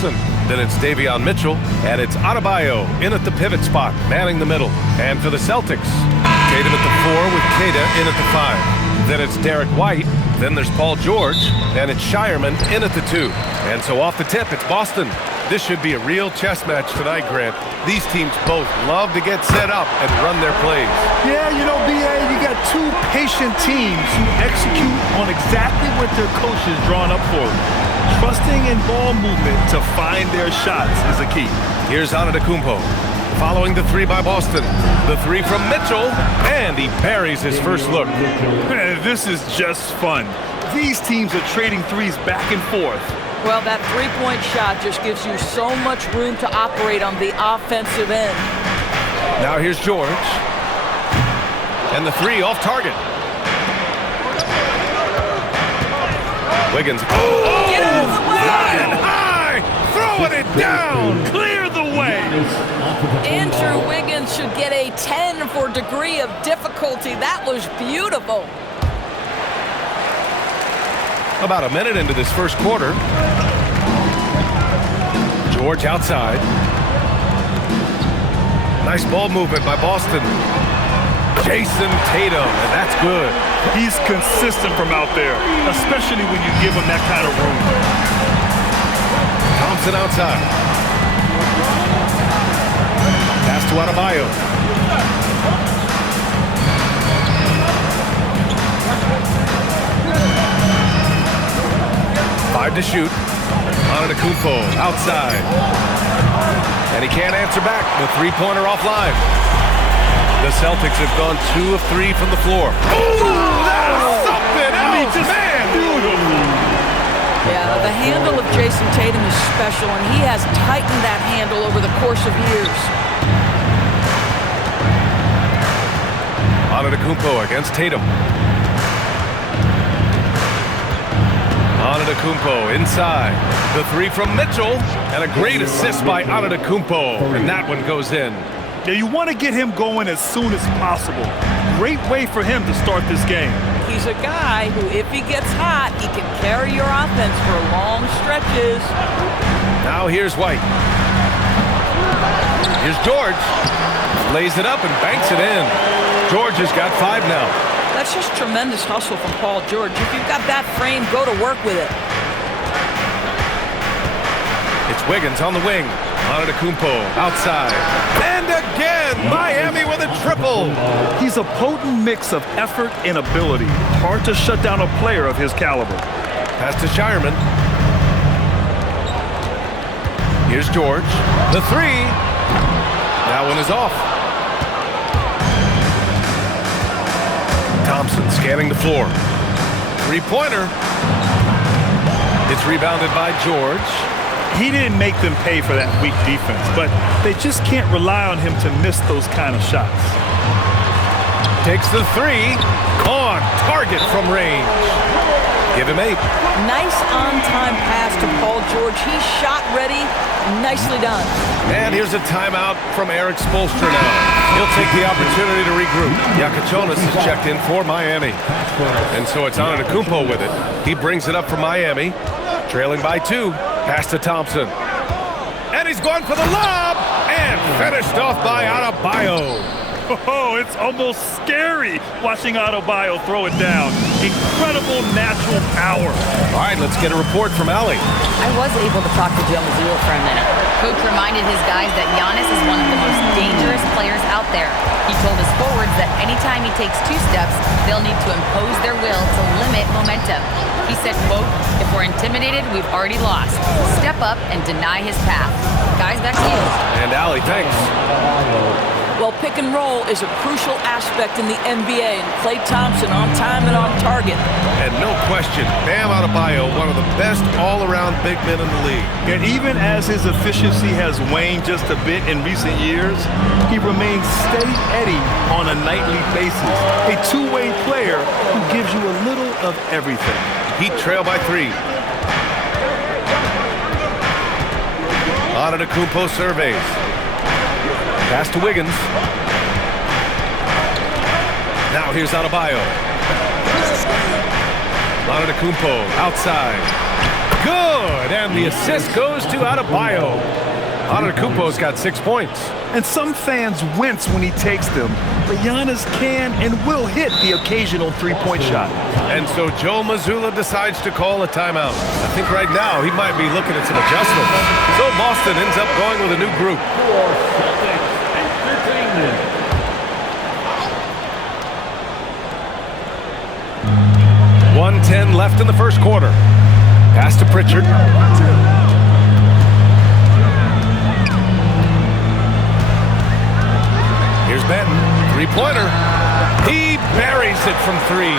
Thompson. Then it's Davion Mitchell, and it's Adebayo in at the pivot spot, manning the middle. And for the Celtics, Tatum at the 4 with Kata in at the 5. Then it's Derek White. Then there's Paul George, and it's Shireman in at the 2. And so off the tip, it's Boston. This should be a real chess match tonight, Grant. These teams both love to get set up and run their plays. Yeah, you know, B.A., you got two patient teams who execute on exactly what their coach has drawn up for them. Trusting in ball movement to find their shots is the key. Here's Antetokounmpo. Following the 3 by Boston. The 3 from Mitchell, and he buries his first look. Man, this is just fun. These teams are trading threes back and forth. Well, that three-point shot just gives you so much room to operate on the offensive end. Now here's George. And the 3 off target. Wiggins. Get out of the way! Flying high! Throwing it down! Clear the way! Andrew Wiggins should get a 10 for degree of difficulty. That was beautiful. About a minute into this first quarter. George outside. Nice ball movement by Boston. Jason Tatum, and that's good. He's consistent from out there, especially when you give him that kind of room. Thompson outside. Pass to Adebayo. Five to shoot. Antetokounmpo outside. And he can't answer back. The three-pointer offline. The Celtics have gone 2 of 3 from the floor. Oh, that's something else, man! Beautiful. Yeah, the handle of Jason Tatum is special, and he has tightened that handle over the course of years. Antetokounmpo against Tatum. Antetokounmpo inside. The 3 from Mitchell, and a great assist by Antetokounmpo, and that one goes in. Yeah, you want to get him going as soon as possible. Great way for him to start this game. He's a guy who, if he gets hot, he can carry your offense for long stretches. Now here's White. Here's George. Lays it up and banks it in. George has got 5 now. That's just tremendous hustle from Paul George. If you've got that frame, go to work with it. It's Wiggins on the wing. Antetokounmpo outside. And again, Miami with a triple. He's a potent mix of effort and ability. Hard to shut down a player of his caliber. Pass to Shireman. Here's George. The 3. That one is off. Thompson scanning the floor. Three-pointer. It's rebounded by George. He didn't make them pay for that weak defense, but they just can't rely on him to miss those kind of shots. Takes the 3. On target from range. Give him 8. Nice on-time pass to Paul George. He's shot ready. Nicely done. And here's a timeout from Eric Spoelstra now. He'll take the opportunity to regroup. Yakachonis is checked in for Miami. And so it's Antetokounmpo with it. He brings it up for Miami. Trailing by 2. Pass to Thompson. And he's going for the lob. And finished off by Adebayo. Oh, it's almost scary watching Adebayo throw it down. Incredible natural power. All right, let's get a report from Allie. I was able to talk to Joe Mazzulla for a minute. Coach reminded his guys that Giannis is one of the most dangerous players out there. He told his forwards that anytime he takes 2 steps, they'll need to impose their will to limit momentum. He said, quote, "If we're intimidated, we've already lost. Step up and deny his path." Guys, back to you. And Allie, thanks. Well, pick and roll is a crucial aspect in the NBA, and Klay Thompson on time and on target. And no question, Bam Adebayo, one of the best all-around big men in the league. And even as his efficiency has waned just a bit in recent years, he remains steady Eddie on a nightly basis. A two-way player who gives you a little of everything. Heat trail by 3. Antetokounmpo surveys. Pass to Wiggins. Now here's Adebayo. Antetokounmpo outside. good, and the assist goes to Adebayo. Antetokounmpo's got 6 points. And some fans wince when he takes them, but Giannis can and will hit the occasional three-point shot. And so Joe Mazzulla decides to call a timeout. I think right now he might be looking at some adjustments. So Boston ends up going with a new group. 1:10 left in the first quarter. Pass to Pritchard. Here's Benton. Three-pointer. He buries it from three.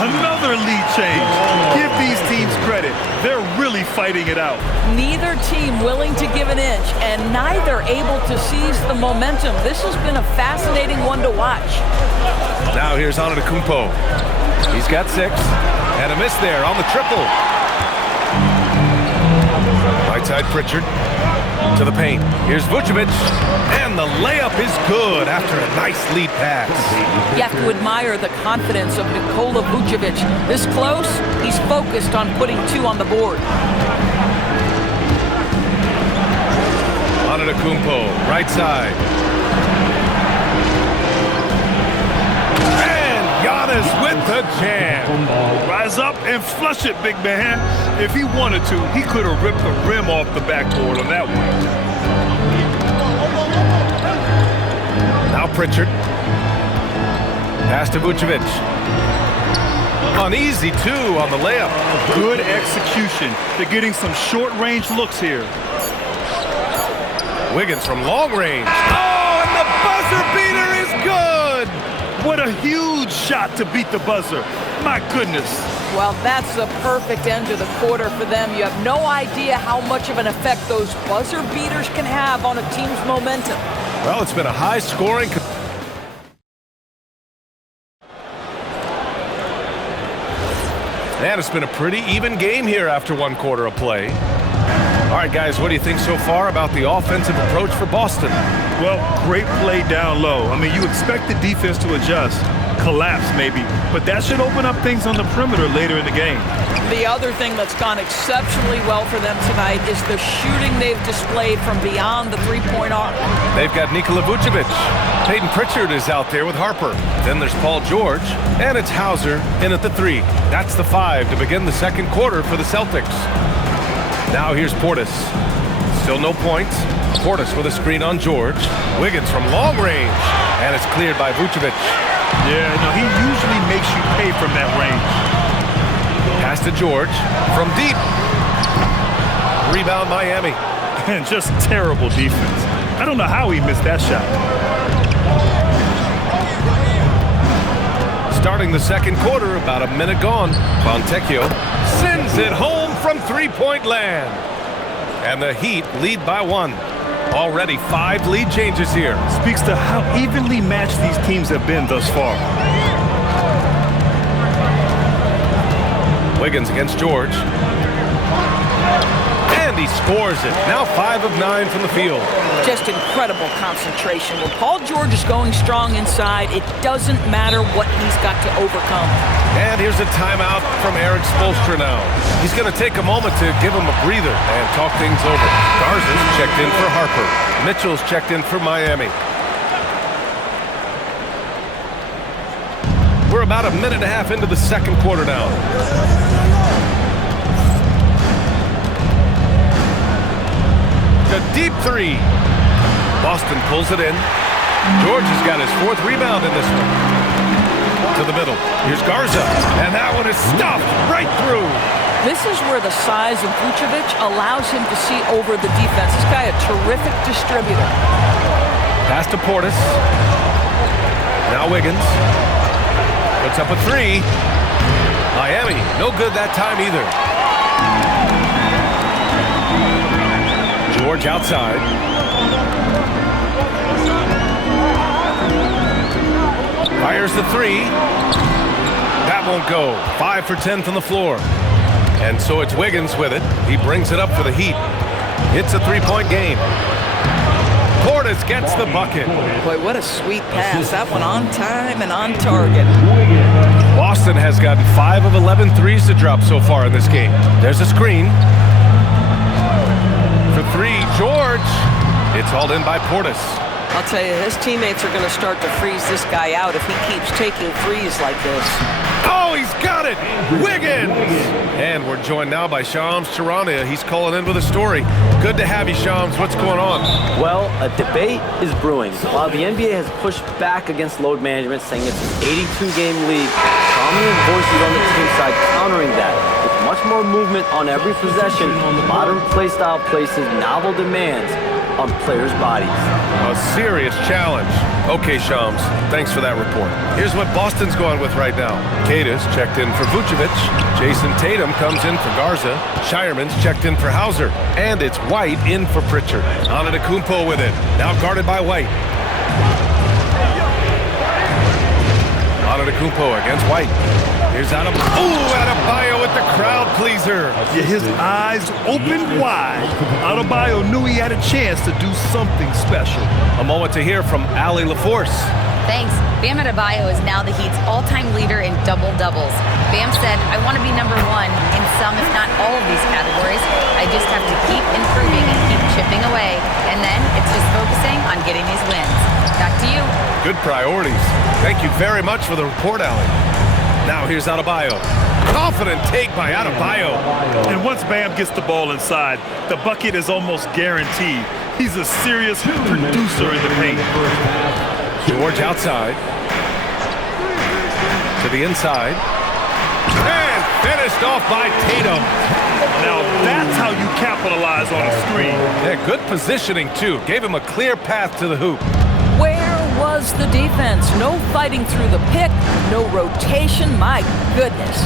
Another lead change. Give these teams credit. They're really fighting it out. Neither team willing to give an inch, and neither able to seize the momentum. This has been a fascinating one to watch. Now here's Antetokounmpo. He's got 6. And a miss there on the triple. Right side Pritchard to the paint. Here's Vucevic. And the layup is good after a nice lead pass. You have to admire the confidence of Nikola Vucevic. This close, he's focused on putting 2 on the board. Antetokounmpo, right side. And Giannis with the jam. Rise up and flush it, big man. If he wanted to, he could have ripped the rim off the backboard on that one. Now Pritchard. Pass to Vucevic. An easy 2 on the layup. Good execution. They're getting some short-range looks here. Wiggins from long range. Oh, and the buzzer beater is good! What a huge shot to beat the buzzer. My goodness. Well, that's the perfect end to the quarter for them. You have no idea how much of an effect those buzzer beaters can have on a team's momentum. Well, it's been a high-scoring... And it's been a pretty even game here after 1 quarter of play. All right, guys, what do you think so far about the offensive approach for Boston? Well, great play down low. I mean, you expect the defense to adjust, collapse maybe, but that should open up things on the perimeter later in the game. The other thing that's gone exceptionally well for them tonight is the shooting they've displayed from beyond the three-point arc. They've got Nikola Vucevic. Peyton Pritchard is out there with Harper. Then there's Paul George, and it's Hauser in at the 3. That's the 5 to begin the second quarter for the Celtics. Now here's Portis. Still no points. Portis with a screen on George. Wiggins from long range, and it's cleared by Vucevic. Yeah, no, he usually makes you pay from that range. Pass to George from deep. Rebound Miami. And just terrible defense. I don't know how he missed that shot. Starting the second quarter, about a minute gone. Fontecchio sends it home from three-point land. And the Heat lead by 1. Already 5 lead changes here. Speaks to how evenly matched these teams have been thus far. Wiggins against George. And he scores it. Now 5 of 9 from the field. Just incredible concentration. When Paul George is going strong inside, it doesn't matter what he's got to overcome. And here's a timeout from Eric Spoelstra now. He's going to take a moment to give him a breather and talk things over. Garza's checked in for Harper. Mitchell's checked in for Miami. We're about a minute and a half into the second quarter now. A deep 3. Boston pulls it in. George has got his 4th rebound in this one. To the middle. Here's Garza. And that one is stuffed right through. This is where the size of Vucevic allows him to see over the defense. This guy a terrific distributor. Pass to Portis. Now Wiggins. Puts up a 3. Miami, no good that time either. George outside. Fires the 3. That won't go. 5 for 10 from the floor. And so it's Wiggins with it. He brings it up for the Heat. It's a 3-point game. Portis gets the bucket. Boy, what a sweet pass. That one on time and on target. Boston has gotten 5 of 11 threes to drop so far in this game. There's a screen. For 3, George. It's hauled in by Portis. I'll tell you, his teammates are going to start to freeze this guy out if he keeps taking threes like this. Oh, he's got it! Wiggins! And we're joined now by Shams Charania. He's calling in with a story. Good to have you, Shams. What's going on? Well, a debate is brewing. While the NBA has pushed back against load management, saying it's an 82-game league, prominent voices on the team side countering that. With much more movement on every possession, modern play style places novel demands on players' bodies. A serious challenge. Okay, Shams, thanks for that report. Here's what Boston's going with right now. Kata's checked in for Vucevic. Jason Tatum comes in for Garza. Shireman's checked in for Hauser. And it's White in for Pritchard. Antetokounmpo with it. Now guarded by White. Antetokounmpo against White. Here's Adebayo with the crowd pleaser. Yeah, his eyes open wide. Adebayo knew he had a chance to do something special. A moment to hear from Allie LaForce. Thanks. Bam Adebayo is now the Heat's all-time leader in double-doubles. Bam said, I want to be number 1 in some, if not all of these categories. I just have to keep improving and keep chipping away. And then it's just focusing on getting these wins. Back to you. Good priorities. Thank you very much for the report, Allie. Now here's Adebayo. Confident take by Adebayo. And once Bam gets the ball inside, the bucket is almost guaranteed. He's a serious producer in the paint. George outside. To the inside. And finished off by Tatum. Now that's how you capitalize on a screen. Yeah, good positioning, too. Gave him a clear path to the hoop. Where was the defense? No fighting through the pick, no rotation. My goodness.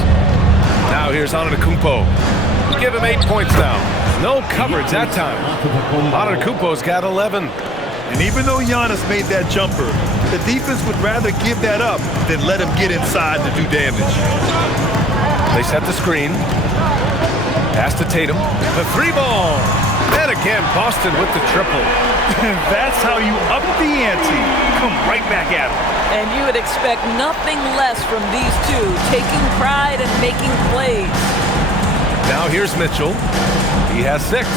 Now here's Antetokounmpo. Give him 8 points now. No coverage that time. Antetokounmpo's got 11. And even though Giannis made that jumper, the defense would rather give that up than let him get inside to do damage. They set the screen. Pass to Tatum. The 3 ball. And again, Boston with the triple. That's how you up the ante. Come right back at him. And you would expect nothing less from these two, taking pride and making plays. Now here's Mitchell. He has 6.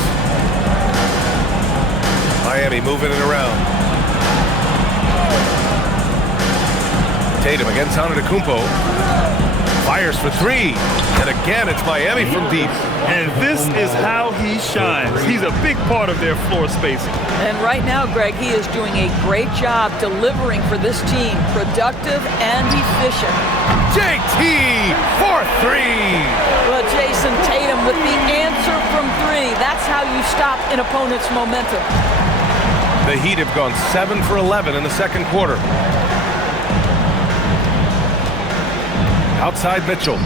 Miami moving it around. Tatum against Antetokounmpo. Fires for 3. And again, it's Miami from deep. And this is how he shines. He's a big part of their floor spacing. And right now, Greg, he is doing a great job delivering for this team, productive and efficient. JT for 3. Well, Jason Tatum with the answer from 3. That's how you stop an opponent's momentum. The Heat have gone 7 for 11 in the second quarter. Outside Mitchell.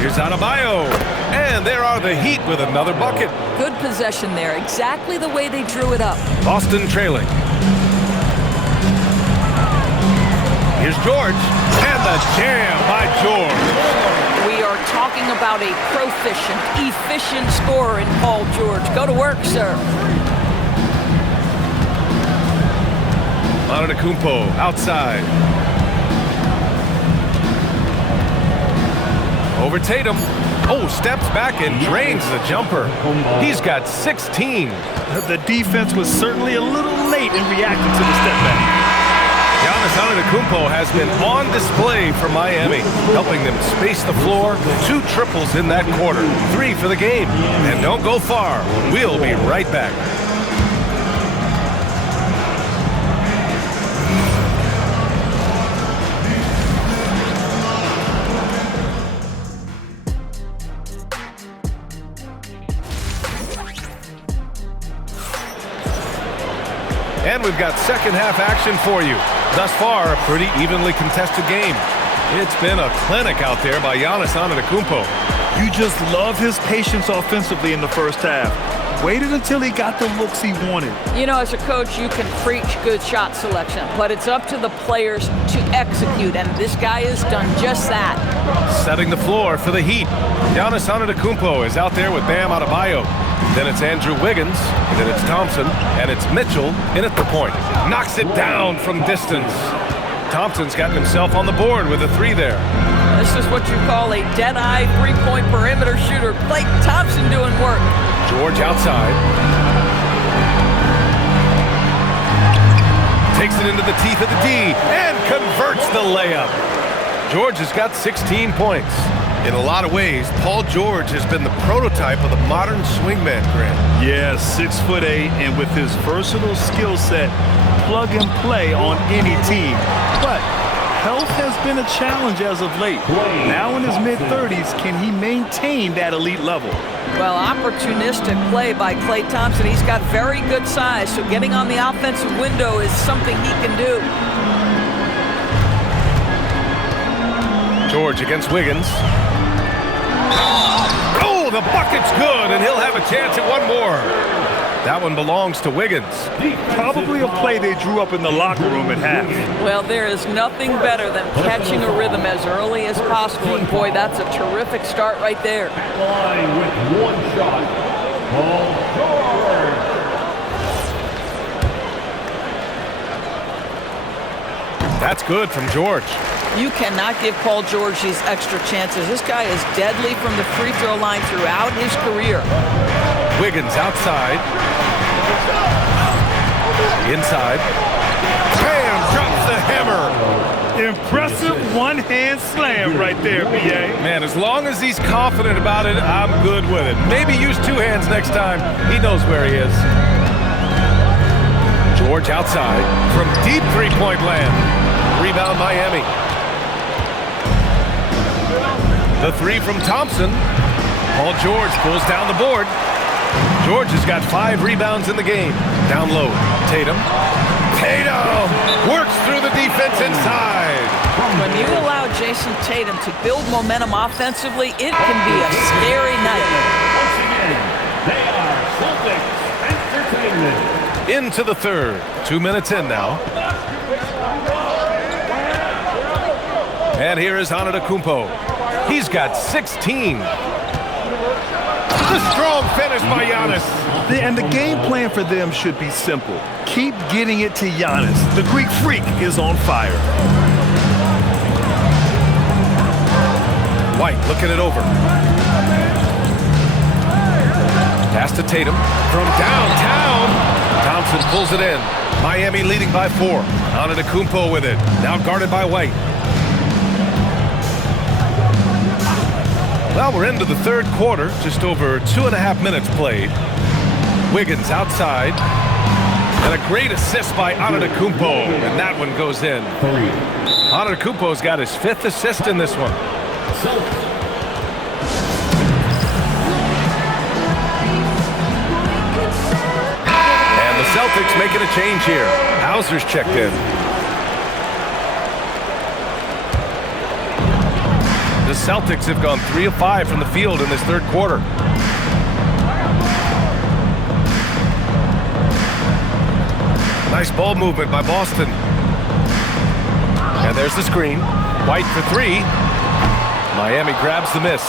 Here's Adebayo. And there are the Heat with another bucket. Good possession there, exactly the way they drew it up. Boston trailing. Here's George. And the jam by George. We are talking about a proficient, efficient scorer in Paul George. Go to work, sir. Antetokounmpo outside. Over Tatum. Oh, steps back and drains the jumper. He's got 16. The defense was certainly a little late in reacting to the step back. Giannis Antetokounmpo has been on display for Miami, helping them space the floor. 2 triples in that quarter. 3 for the game. And don't go far. We'll be right back. And we've got second half action for you. Thus far, a pretty evenly contested game. It's been a clinic out there by Giannis Antetokounmpo. You just love his patience offensively in the first half. Waited until he got the looks he wanted. You know, as a coach, you can preach good shot selection, but it's up to the players to execute, and this guy has done just that. Setting the floor for the Heat. Giannis Antetokounmpo is out there with Bam Adebayo. Then it's Andrew Wiggins, then it's Thompson, and it's Mitchell in at the point. Knocks it down from distance. Thompson's gotten himself on the board with a 3 there. This is what you call a dead-eye three-point perimeter shooter. Klay Thompson doing work. George outside. Takes it into the teeth of the D and converts the layup. George has got 16 points. In a lot of ways, Paul George has been the prototype of the modern swingman, Grant. Yeah, 6'8", and with his versatile skill set, plug and play on any team. But health has been a challenge as of late. Now in his mid-30s, can he maintain that elite level? Well, opportunistic play by Klay Thompson. He's got very good size, so getting on the offensive window is something he can do. George against Wiggins. Oh, the bucket's good, and he'll have a chance at one more. That one belongs to Wiggins. Probably a play they drew up in the locker room at half. Well, there is nothing better than catching a rhythm as early as possible, and boy, that's a terrific start right there. Line with one shot, Paul George. That's good from George. You cannot give Paul George these extra chances. This guy is deadly from the free throw line throughout his career. Wiggins outside. Inside. Bam! Drops the hammer. Impressive one-hand slam right there, B.A. Man, as long as he's confident about it, I'm good with it. Maybe use 2 hands next time. He knows where he is. George outside from deep three-point land. Rebound Miami. The 3 from Thompson. Paul George pulls down the board. George has got 5 rebounds in the game. Down low, Tatum. Tatum works through the defense inside. When you allow Jason Tatum to build momentum offensively, it can be a scary night. Once again, they are Celtics Entertainment. Into the third. 2 minutes in now. And here is Antetokounmpo. He's got 16. The strong finish by Giannis. And the game plan for them should be simple. Keep getting it to Giannis. The Greek freak is on fire. White looking it over. Pass to Tatum from downtown. Thompson pulls it in. Miami leading by 4. Antetokounmpo with it. Now guarded by White. Well, we're into the third quarter. Just over 2.5 minutes played. Wiggins outside. And a great assist by Antetokounmpo. And that one goes in. Antetokounmpo's got his 5th assist in this one. And the Celtics making a change here. Hauser's checked in. The Celtics have gone 3 of 5 from the field in this third quarter. Nice ball movement by Boston. And there's the screen. White for 3. Miami grabs the miss.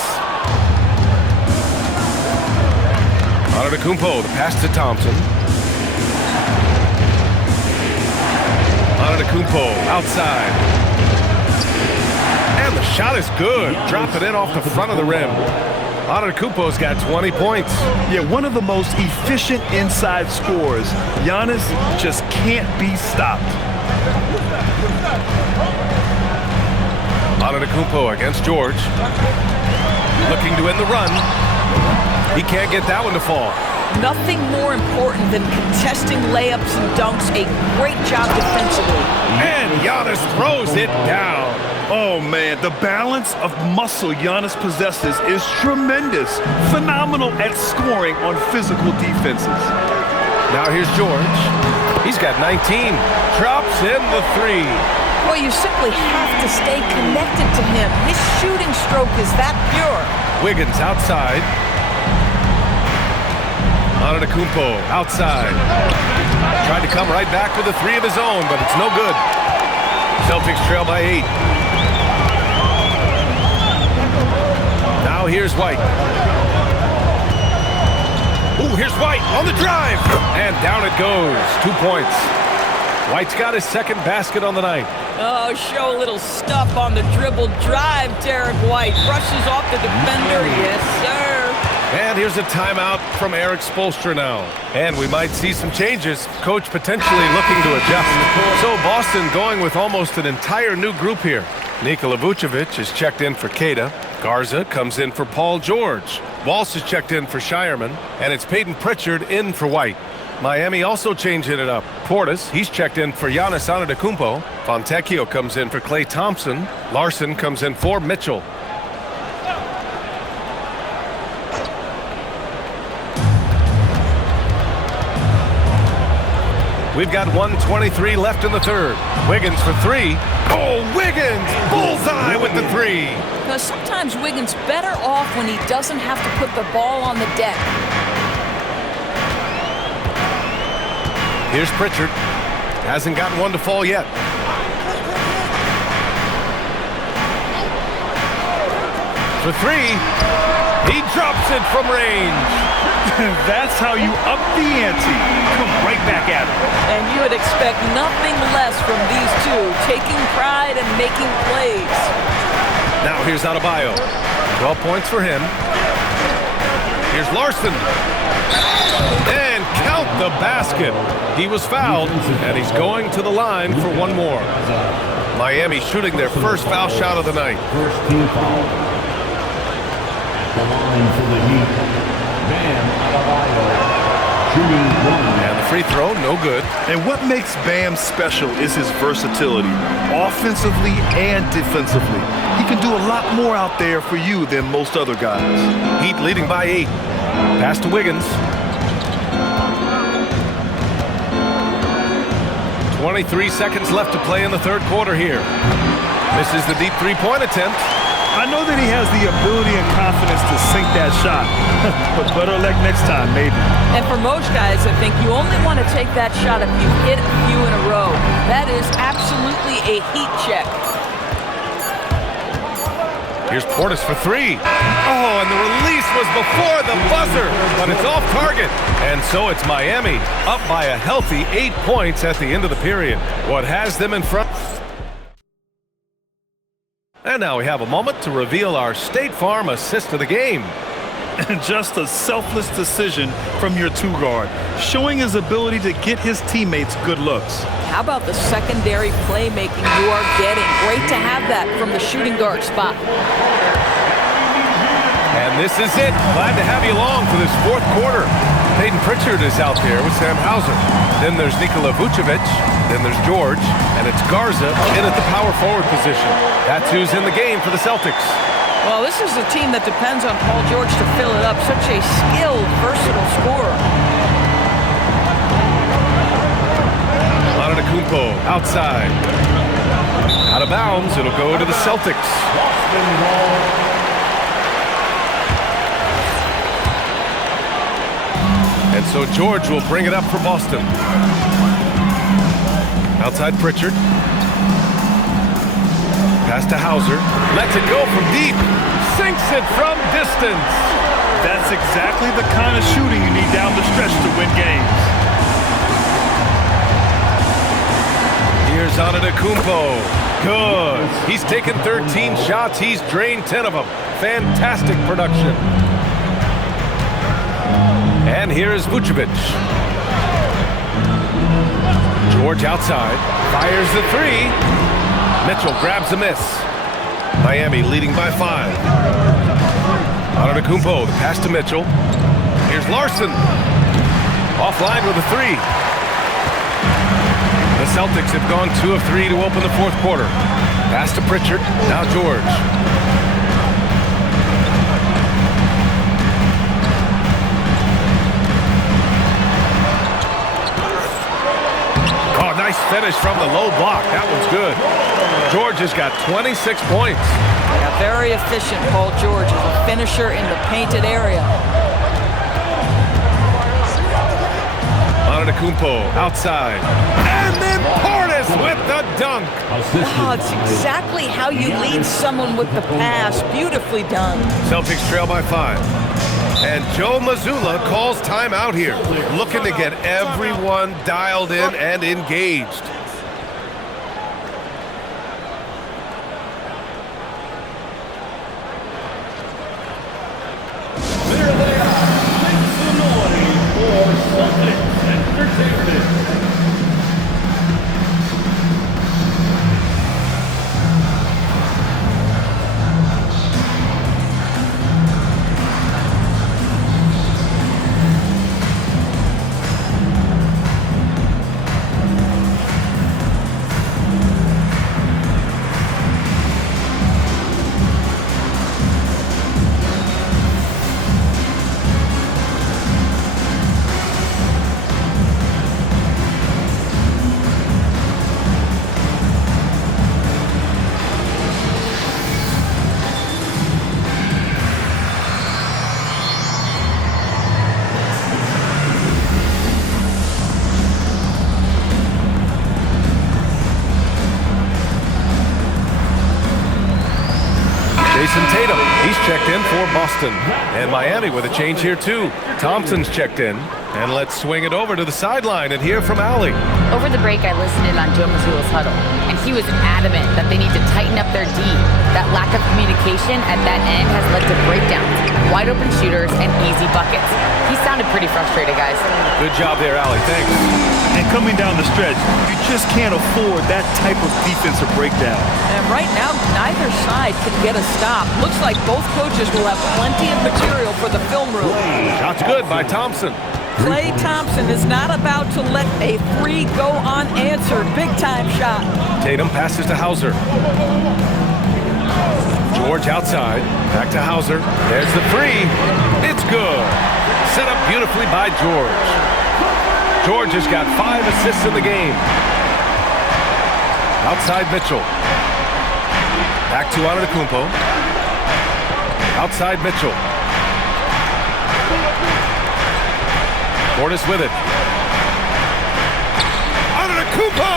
Antetokounmpo, the pass to Thompson. Antetokounmpo outside. And the shot is good. Drop it in off the front of the rim. Antetokounmpo's got 20 points. Yeah, one of the most efficient inside scorers. Giannis just can't be stopped. Antetokounmpo against George. Looking to end the run. He can't get that one to fall. Nothing more important than contesting layups and dunks. A great job defensively. And Giannis throws it down. Oh, man, the balance of muscle Giannis possesses is tremendous. Phenomenal at scoring on physical defenses. Now here's George. He's got 19. Drops in the 3. Well, you simply have to stay connected to him. His shooting stroke is that pure. Wiggins outside. Antetokounmpo outside. Tried to come right back with a 3 of his own, but it's no good. Celtics trail by 8. Now here's White. Ooh, here's White on the drive. And down it goes. 2 points. White's got his second basket on the night. Oh, show a little stuff on the dribble drive. Derek White brushes off the defender. Yes, sir. And here's a timeout from Eric Spoelstra now. And we might see some changes. Coach potentially looking to adjust. So Boston going with almost an entire new group here. Nikola Vucevic is checked in for Keita. Garza comes in for Paul George. Walsh is checked in for Shireman. And it's Peyton Pritchard in for White. Miami also changing it up. Portis, he's checked in for Giannis Antetokounmpo. Fontecchio comes in for Klay Thompson. Larson comes in for Mitchell. We've got 1:23 left in the third. Wiggins for three. Oh, Wiggins! Bullseye with the three. Because sometimes Wiggins better off when he doesn't have to put the ball on the deck. Here's Pritchard. Hasn't gotten one to fall yet. For three. He drops it from range. That's how you up the ante. Come right back at him. And you would expect nothing less from these two, taking pride and making plays. Now here's Adebayo. 12 points for him. Here's Larson. And count the basket. He was fouled, and he's going to the line for one more. Miami shooting their first foul shot of the night. First team foul. The line for the Heat. Bam Adebayo. Shooting one. And the free throw, no good. And what makes Bam special is his versatility, offensively and defensively. He can do a lot more out there for you than most other guys. Heat leading by 8. Pass to Wiggins. 23 seconds left to play in the third quarter here. Misses the deep three-point attempt. I know that he has the ability and confidence to sink that shot, but better luck next time, maybe. And for most guys, I think you only want to take that shot if you hit a few in a row. That is absolutely a heat check. Here's Portis for three. Oh, and the release was before the buzzer, but it's off target. And so it's Miami, up by a healthy 8 points at the end of the period. What has them in front? And now we have a moment to reveal our State Farm assist of the game. And just a selfless decision from your two-guard, showing his ability to get his teammates good looks. How about the secondary playmaking you are getting? Great to have that from the shooting guard spot. And this is it. Glad to have you along for this fourth quarter. Peyton Pritchard is out there with Sam Hauser. Then there's Nikola Vucevic. Then there's George. And it's Garza in at the power forward position. That's who's in the game for the Celtics. Well, this is a team that depends on Paul George to fill it up. Such a skilled, versatile scorer. Antetokounmpo outside. Out of bounds. It'll go to the Celtics. And so George will bring it up for Boston. Outside Pritchard. Pass to Hauser. Lets it go from deep. Sinks it from distance. That's exactly the kind of shooting you need down the stretch to win games. Here's Antetokounmpo. Good. He's taken 13 shots. He's drained 10 of them. Fantastic production. And here's Vucevic. George outside. Fires the three. Mitchell grabs a miss. Miami leading by 5. Antetokounmpo, the pass to Mitchell. Here's Larson. Offline with a three. The Celtics have gone 2 of 3 to open the fourth quarter. Pass to Pritchard. Now George. Oh, nice finish from the low block. That one's good. George has got 26 points. Yeah, very efficient, Paul George, as a finisher in the painted area. Antetokounmpo outside. And then Portis with the dunk. Oh, it's exactly how you lead someone with the pass. Beautifully done. Celtics trail by 5. And Joe Mazzulla calls timeout here, looking to get everyone dialed in and engaged. There they are. Make some noise for Celtics Entertainment. Tatum, he's checked in for Boston. And Miami with a change here too. Thompson's checked in. And let's swing it over to the sideline and hear from Allie. Over the break, I listened in on Joe Mazzulla's huddle, and he was adamant that they need to tighten up their D. That lack of communication at that end has led to breakdowns, wide open shooters, and easy buckets. He sounded pretty frustrated, guys. Good job there, Allie. Thanks. And coming down the stretch, you just can't afford that type of defensive breakdown. And right now, neither side can get a stop. Looks like both coaches will have plenty of material for the film room. Shot's good by Thompson. Klay Thompson is not about to let a three go unanswered. Big-time shot. Tatum passes to Hauser. George outside. Back to Hauser. There's the three. It's good. Set up beautifully by George. George has got 5 assists in the game. Outside Mitchell. Back to Antetokounmpo. Outside Mitchell. Portis with it. Antetokounmpo!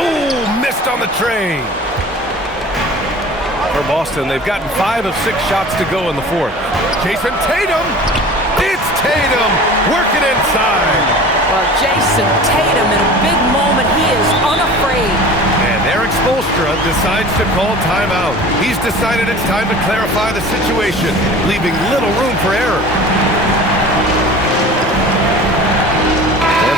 Oh, missed on the train. For Boston, they've gotten 5 of 6 shots to go in the fourth. Jason Tatum! It's Tatum! Working inside. Well, Jason Tatum in a big moment. He is unafraid. And Eric Spoelstra decides to call timeout. He's decided it's time to clarify the situation, leaving little room for error.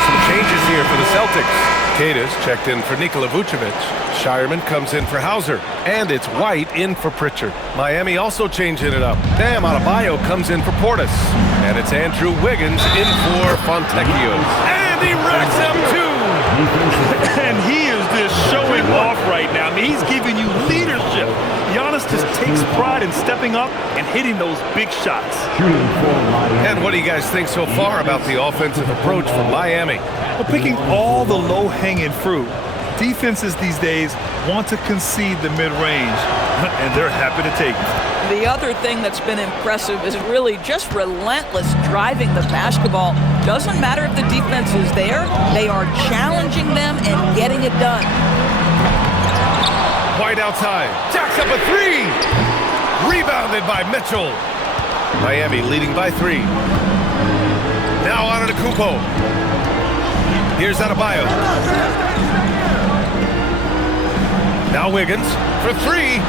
Some changes here for the Celtics. Kata's checked in for Nikola Vucevic. Shireman comes in for Hauser. And it's White in for Pritchard. Miami also changing it up. Bam Adebayo comes in for Portis. And it's Andrew Wiggins in for Fontecchio. And he racks up two! And he is just showing off right now. I mean, he's giving you leadership. Giannis just takes pride in stepping up and hitting those big shots. And what do you guys think so far about the offensive approach from Miami? Well, picking all the low-hanging fruit. Defenses these days want to concede the mid-range, and they're happy to take it. The other thing that's been impressive is really just relentless driving the basketball. Doesn't matter if the defense is there, they are challenging them and getting it done. White outside, jacks up a three! Rebounded by Mitchell. Miami leading by 3. Now Antetokounmpo. Here's Adebayo. Now Wiggins for 3.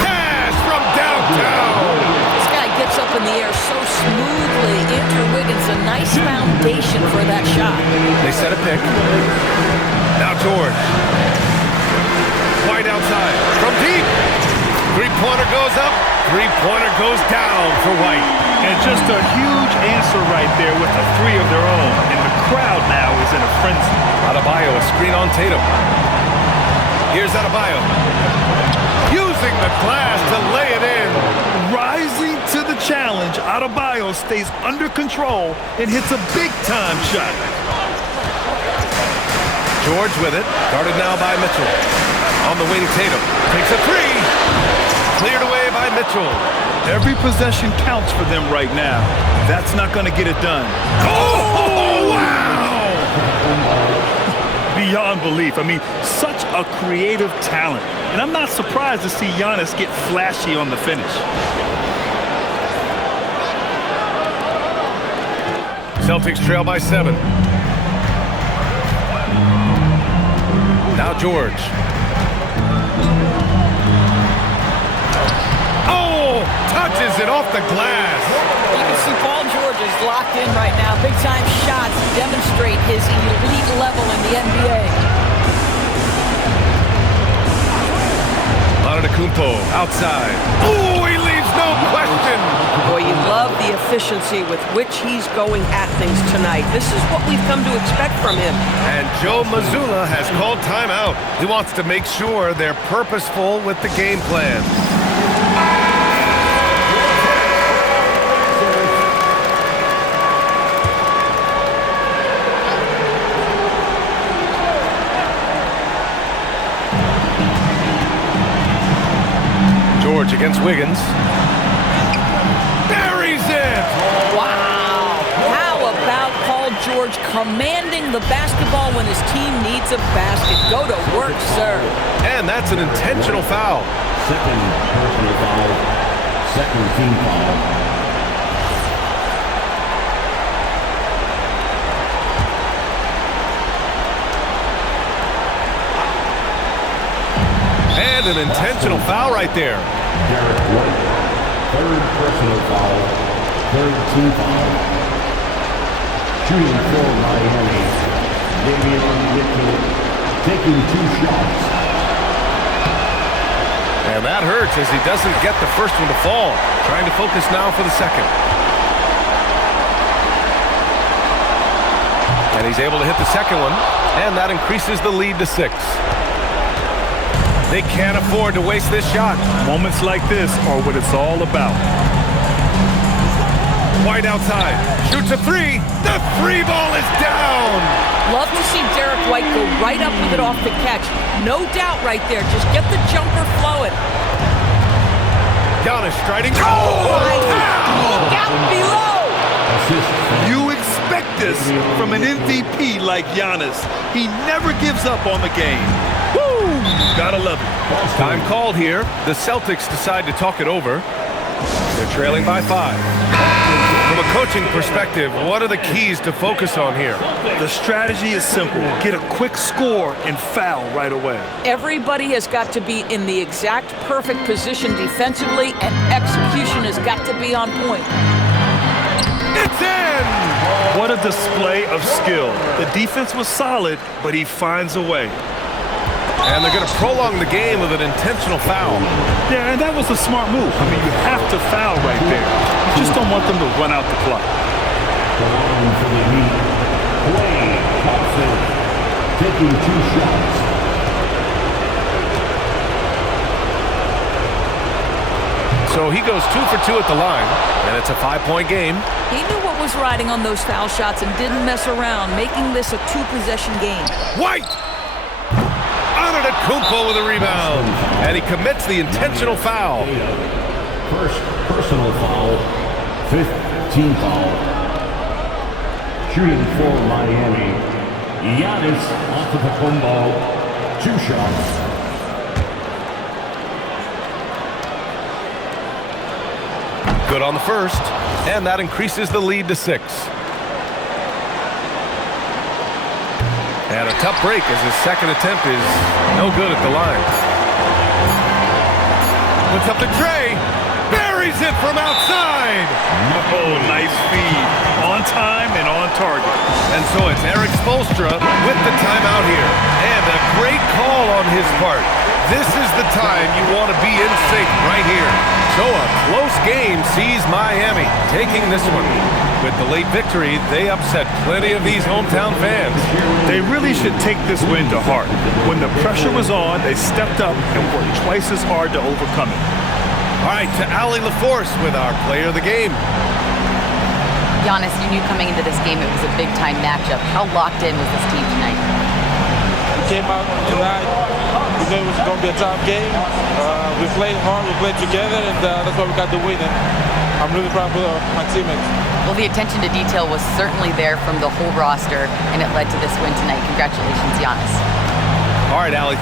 Cash from downtown. This guy gets up in the air so smoothly. Andrew Wiggins, a nice foundation for that shot. They set a pick. Now George. White outside from deep. 3-pointer goes up. 3-pointer goes down for White. And just a huge answer right there with a 3 of their own. And the crowd now is in a frenzy. Adebayo, a screen on Tatum. Here's Adebayo. Using the glass to lay it in. Rising to the challenge, Adebayo stays under control and hits a big-time shot. George with it. Guarded now by Mitchell. On the wing, Tatum takes a 3. Cleared away by Mitchell. Every possession counts for them right now. That's not going to get it done. Oh, wow! Beyond belief. I mean, such a creative talent. And I'm not surprised to see Giannis get flashy on the finish. Celtics trail by 7. Now George. Oh, touches it off the glass. You can see Paul George is locked in right now. Big-time shots demonstrate his elite level in the NBA. Antetokounmpo outside. Oh, he leaves no question. Boy, you love the efficiency with which he's going at things tonight. This is what we've come to expect from him. And Joe Mazzulla has called timeout. He wants to make sure they're purposeful with the game plan. George against Wiggins. Buries it! Wow! How about Paul George commanding the basketball when his team needs a basket? Go to work, sir. And that's an intentional foul. Second personal foul. Second team foul. And an intentional foul right there. Derek White. Third personal foul. Third team foul. Shooting for Miami. Damian Mitchell taking 2 shots. And that hurts as he doesn't get the first one to fall. Trying to focus now for the second. And he's able to hit the second one. And that increases the lead to 6. They can't afford to waste this shot. Moments like this are what it's all about. White outside. Shoots a 3. The 3 ball is down. Love to see Derek White go right up with it off the catch. No doubt right there. Just get the jumper flowing. Giannis striding. Look out below. You expect this from an MVP like Giannis. He never gives up on the game. Woo! Gotta love it. Time called here. The Celtics decide to talk it over. They're trailing by 5. From a coaching perspective, what are the keys to focus on here? The strategy is simple. Get a quick score and foul right away. Everybody has got to be in the exact perfect position defensively, and execution has got to be on point. It's in! What a display of skill. The defense was solid, but he finds a way. And they're going to prolong the game with an intentional foul. Yeah, and that was a smart move. I mean, you have to foul right there. You just don't want them to run out the clock. The line for the Heat. Klay Thompson taking 2 shots. So he goes 2 for 2 at the line, and it's a 5-point game. He knew what was riding on those foul shots and didn't mess around, making this a 2-possession game. White! Antetokounmpo with a rebound. And he commits the intentional foul. First personal foul. 5th team foul. Shooting for Miami. Giannis Antetokounmpo. 2 shots. Good on the first. And that increases the lead to 6. And a tough break as his second attempt is no good at the line. Puts up the tray. Buries it from outside. Oh, nice feed. On time and on target. And so it's Eric Spoelstra with the timeout here. And a great call on his part. This is the time you want to be in sync right here. So a close game sees Miami taking this one. With the late victory, they upset plenty of these hometown fans. They really should take this win to heart. When the pressure was on, they stepped up and worked twice as hard to overcome it. All right, to Allie LaForce with our player of the game. Giannis, you knew coming into this game it was a big-time matchup. How locked in was this team tonight? We came out tonight. We knew it was going to be a tough game. We played hard, we played together, and that's why we got the win. And I'm really proud of my teammates. Well, the attention to detail was certainly there from the whole roster, and it led to this win tonight. Congratulations, Giannis. All right, Allie.